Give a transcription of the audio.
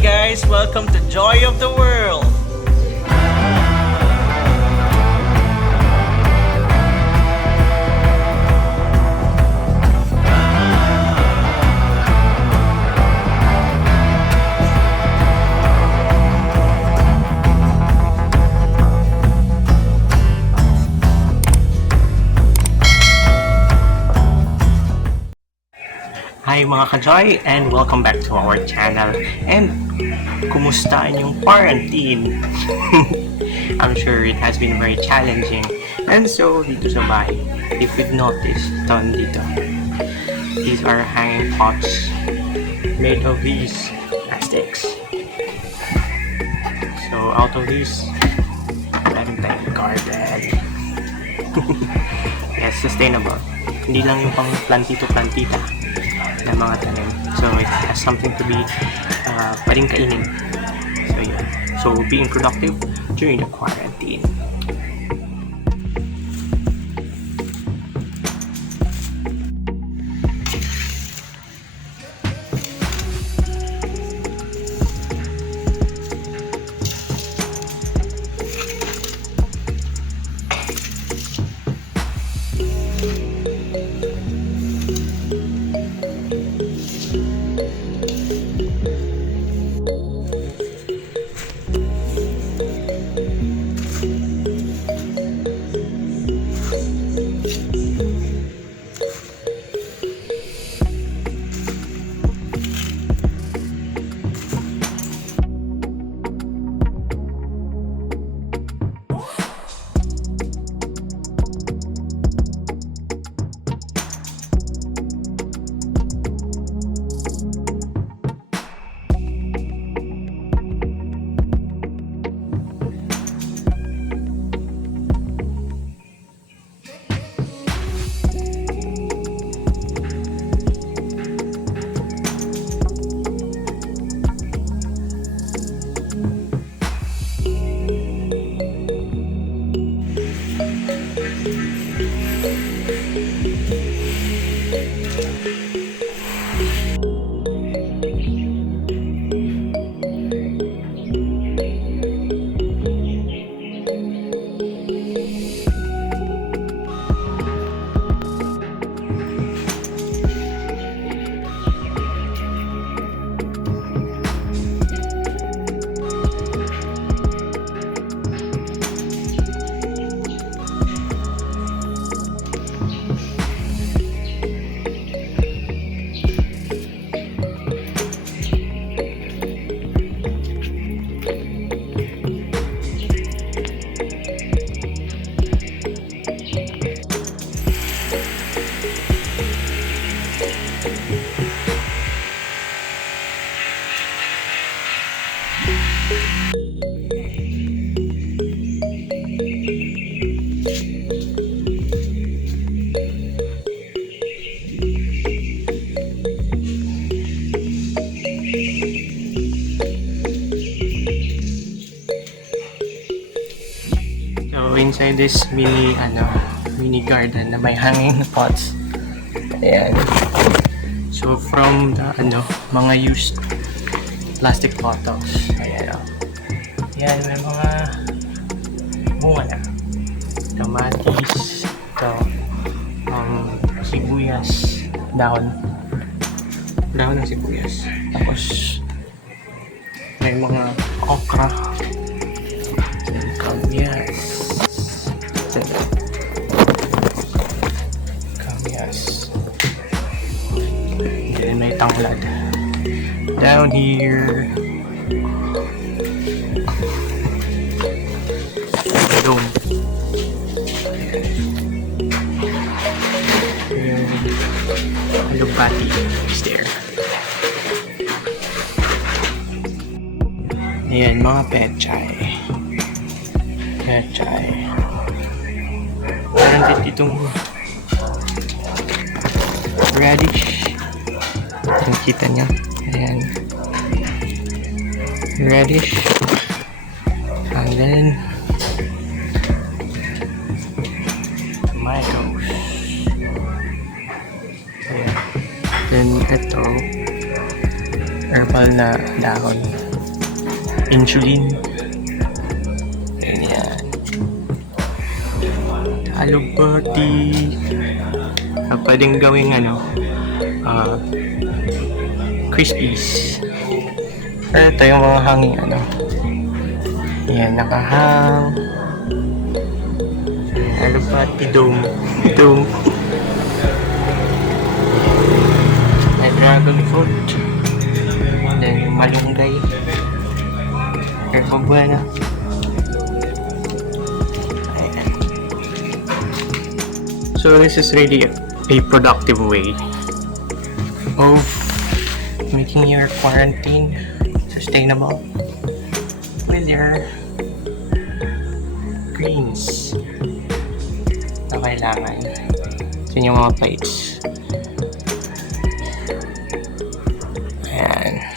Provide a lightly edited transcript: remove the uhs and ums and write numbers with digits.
guys, welcome to Joy of the World. Hi mga ka-Joy, and welcome back to our channel. And kumusta ang inyong quarantine? I'm sure it has been very challenging. And so, dito sa bahay, if you've noticed, dito, these are hanging pots made of these plastics. So, out of these, meron tayong garden. Yes, sustainable. Hindi lang yung pang plantito-plantita na mga tanim. So it has something to be pwedeng kainin. So yun. So being productive during the quarantine. So inside this mini garden na may hanging pots. Ayan. So from the mga used plastic bottles. Ayan. Ayan, may mga bunga na. Kamatis, ito, sibuyas, dahon ng sibuyas. Tapos may mga okra, kamyas, then may tanglad down here. Doon yung lubati is there. Ayan, mga pechay. Meron din ditong radish. Kita niya. Ayan. Radish. And then tomatoes. Ayan. Then ito herbal na dahon. insulin. Ganyan. Alubati. Pwedeng gawing crispies. Pero ito yung mga hanging Yan, nakahang. Alubati dome. Dome. May dragon fruit. Then yung malunggay. Herba buena. Ayan. So this is really a productive way of making your quarantine sustainable with your greens na kailangan. Yun yung mga plates. Ayan.